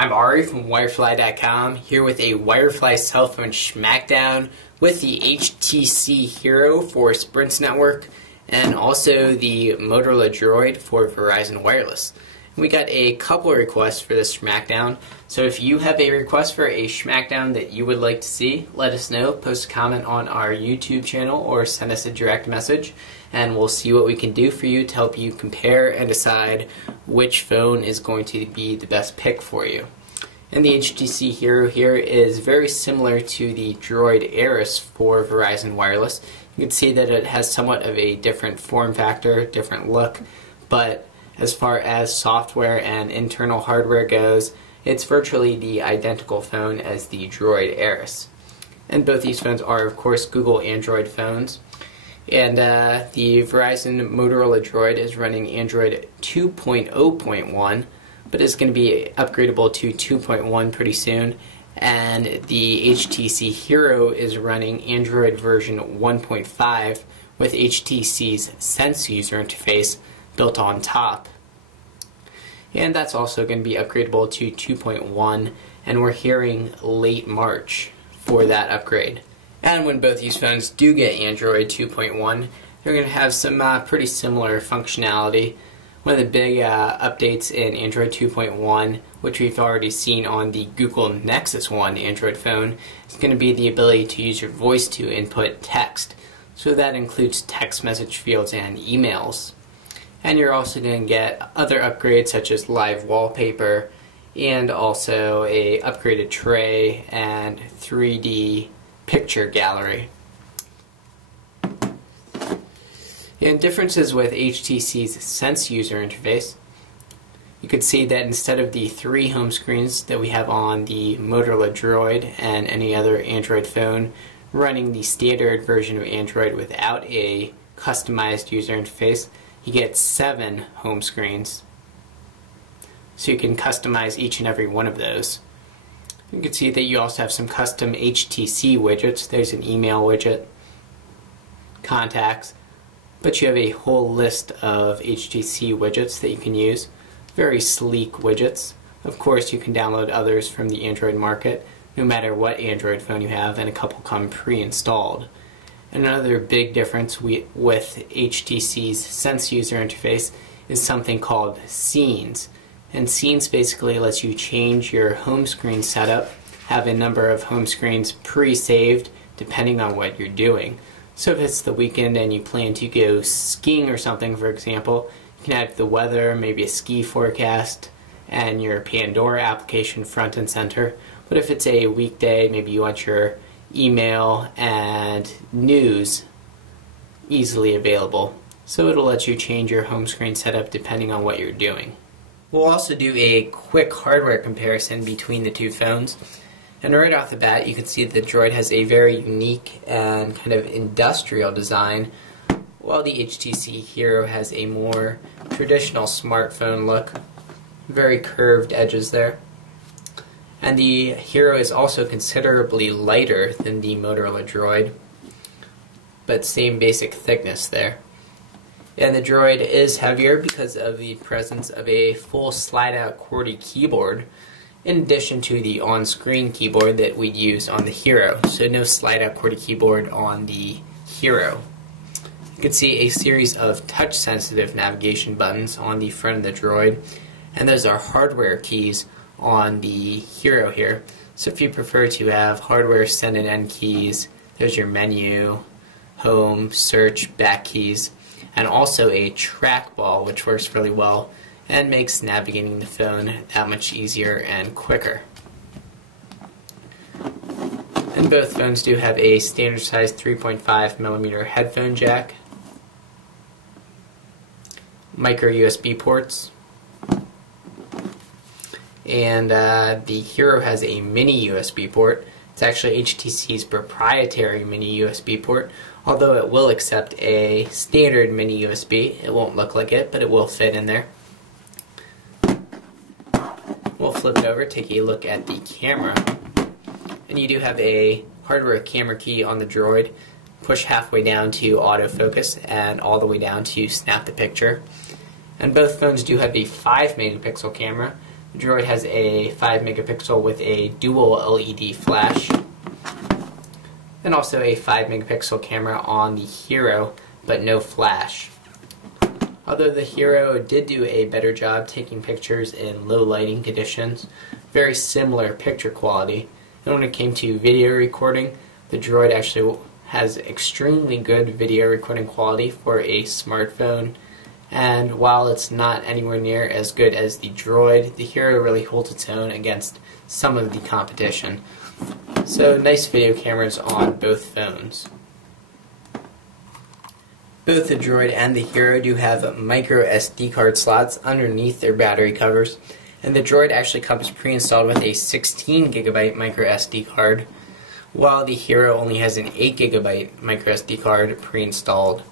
I'm Ari from Wirefly.com, here with a Wirefly cell phone smackdown with the HTC Hero for Sprint's network and also the Motorola Droid for Verizon Wireless. We got a couple of requests for this smackdown, so if you have a request for a smackdown that you would like to see, let us know. Post a comment on our YouTube channel or send us a direct message, and we'll see what we can do for you to help you compare and decide which phone is going to be the best pick for you. And the HTC Hero here is very similar to the Droid Aris for Verizon Wireless. You can see that it has somewhat of a different form factor, different look, but as far as software and internal hardware goes, it's virtually the identical phone as the Droid Aris. And both these phones are, of course, Google Android phones. And the Verizon Motorola Droid is running Android 2.0.1, but is going to be upgradable to 2.1 pretty soon. And the HTC Hero is running Android version 1.5 with HTC's Sense user interface built on top. And that's also going to be upgradable to 2.1, and we're hearing late March for that upgrade. And when both these phones do get Android 2.1, they're going to have some pretty similar functionality. One of the big updates in Android 2.1, which we've already seen on the Google Nexus One Android phone, is going to be the ability to use your voice to input text. So that includes text message fields and emails. And you're also going to get other upgrades such as live wallpaper and also a upgraded tray and 3D picture gallery. And differences with HTC's Sense user interface. You could see that instead of the 3 home screens that we have on the Motorola Droid and any other Android phone running the standard version of Android without a customized user interface, you get 7 home screens. So you can customize each and every one of those. You can see that you also have some custom HTC widgets. There's an email widget, contacts, but you have a whole list of HTC widgets that you can use. Very sleek widgets. Of course, you can download others from the Android market, no matter what Android phone you have, and a couple come pre-installed. Another big difference with HTC's Sense user interface is something called Scenes. And Scenes basically lets you change your home screen setup, have a number of home screens pre-saved depending on what you're doing. So if it's the weekend and you plan to go skiing or something, for example, you can have the weather, maybe a ski forecast, and your Pandora application front and center. But if it's a weekday, maybe you want your email and news easily available. So it'll let you change your home screen setup depending on what you're doing. We'll also do a quick hardware comparison between the two phones. And right off the bat, you can see that the Droid has a very unique and kind of industrial design, while the HTC Hero has a more traditional smartphone look. Very curved edges there. And the Hero is also considerably lighter than the Motorola Droid, but same basic thickness there. And the Droid is heavier because of the presence of a full slide-out QWERTY keyboard, in addition to the on-screen keyboard that we'd use on the Hero. So no slide-out QWERTY keyboard on the Hero. You can see a series of touch-sensitive navigation buttons on the front of the Droid, and those are hardware keys on the Hero here. So if you prefer to have hardware send and end keys, there's your menu, home, search, back keys, and also a trackball, which works really well and makes navigating the phone that much easier and quicker. And both phones do have a standard size 3.5mm headphone jack, micro USB ports, and the Hero has a mini USB port. It's actually HTC's proprietary mini USB port, although it will accept a standard mini USB. It won't look like it, but it will fit in there. We'll flip it over, take a look at the camera. And you do have a hardware camera key on the Droid. Push halfway down to autofocus and all the way down to snap the picture. And both phones do have a 5 megapixel camera. The Droid has a 5 megapixel with a dual LED flash, and also a 5 megapixel camera on the Hero, but no flash. Although the Hero did do a better job taking pictures in low lighting conditions, very similar picture quality. And when it came to video recording, the Droid actually has extremely good video recording quality for a smartphone. And while it's not anywhere near as good as the Droid, the Hero really holds its own against some of the competition. So nice video cameras on both phones. Both the Droid and the Hero do have micro SD card slots underneath their battery covers, and the Droid actually comes pre-installed with a 16 gigabyte micro SD card, while the Hero only has an 8 gigabyte micro SD card pre-installed.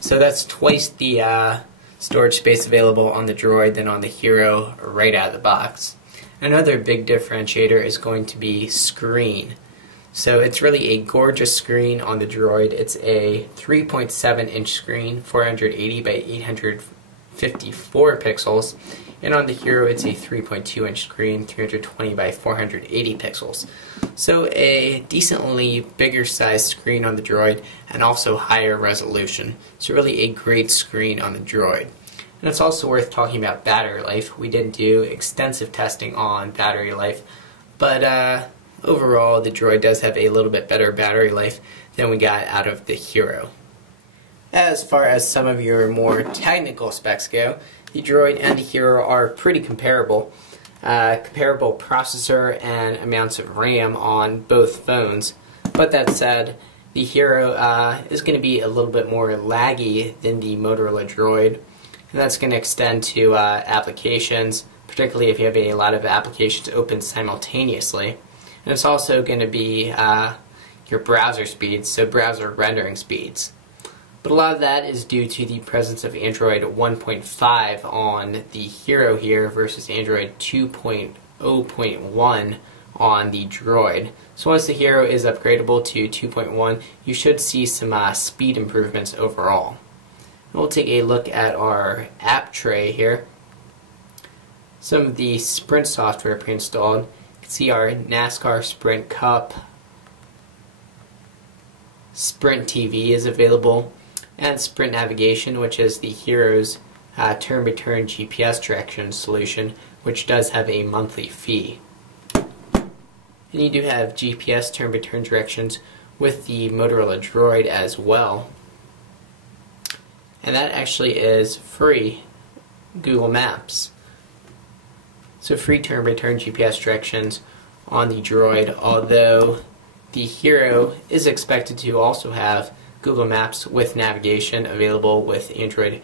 So that's twice the storage space available on the Droid than on the Hero right out of the box. Another big differentiator is going to be screen. So it's really a gorgeous screen on the Droid. It's a 3.7 inch screen, 480 by 854 pixels, and on the Hero it's a 3.2 inch screen, 320 by 480 pixels. So a decently bigger size screen on the Droid and also higher resolution. So really a great screen on the Droid. And it's also worth talking about battery life. We didn't do extensive testing on battery life, but overall, the Droid does have a little bit better battery life than we got out of the Hero. As far as some of your more technical specs go, the Droid and the Hero are pretty comparable. Comparable processor and amounts of RAM on both phones. But that said, the Hero is going to be a little bit more laggy than the Motorola Droid. And that's going to extend to applications, particularly if you have a lot of applications open simultaneously. And it's also going to be your browser speeds, so browser rendering speeds. But a lot of that is due to the presence of Android 1.5 on the Hero here versus Android 2.0.1 on the Droid. So once the Hero is upgradable to 2.1, you should see some speed improvements overall. And we'll take a look at our app tray here. Some of the Sprint software pre-installed. See our NASCAR Sprint Cup, Sprint TV is available, and Sprint Navigation, which is the Hero's turn-by-turn GPS direction solution, which does have a monthly fee. And you do have GPS turn-by-turn directions with the Motorola Droid as well. And that actually is free Google Maps. So free turn-by-turn GPS directions on the Droid, although the Hero is expected to also have Google Maps with navigation available with Android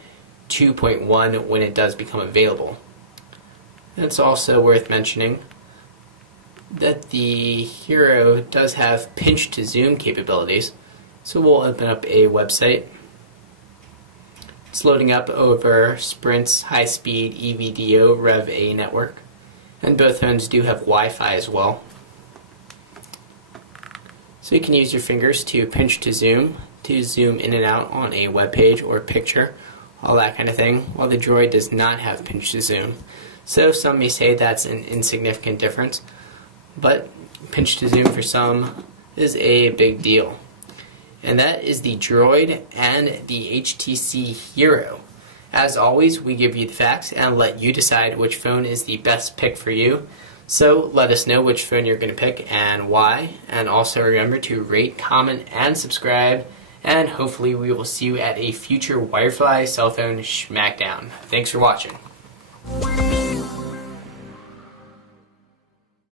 2.1 when it does become available. And it's also worth mentioning that the Hero does have pinch to zoom capabilities. So we'll open up a website. It's loading up over Sprint's high-speed EVDO Rev A network. And both phones do have Wi-Fi as well. So you can use your fingers to pinch to zoom in and out on a web page or picture, all that kind of thing, while the Droid does not have pinch to zoom. So some may say that's an insignificant difference, but pinch to zoom for some is a big deal. And that is the Droid and the HTC Hero. As always, we give you the facts and let you decide which phone is the best pick for you. So let us know which phone you're going to pick and why. And also remember to rate, comment, and subscribe. And hopefully we will see you at a future Wirefly cell phone Schmackdown. Thanks for watching.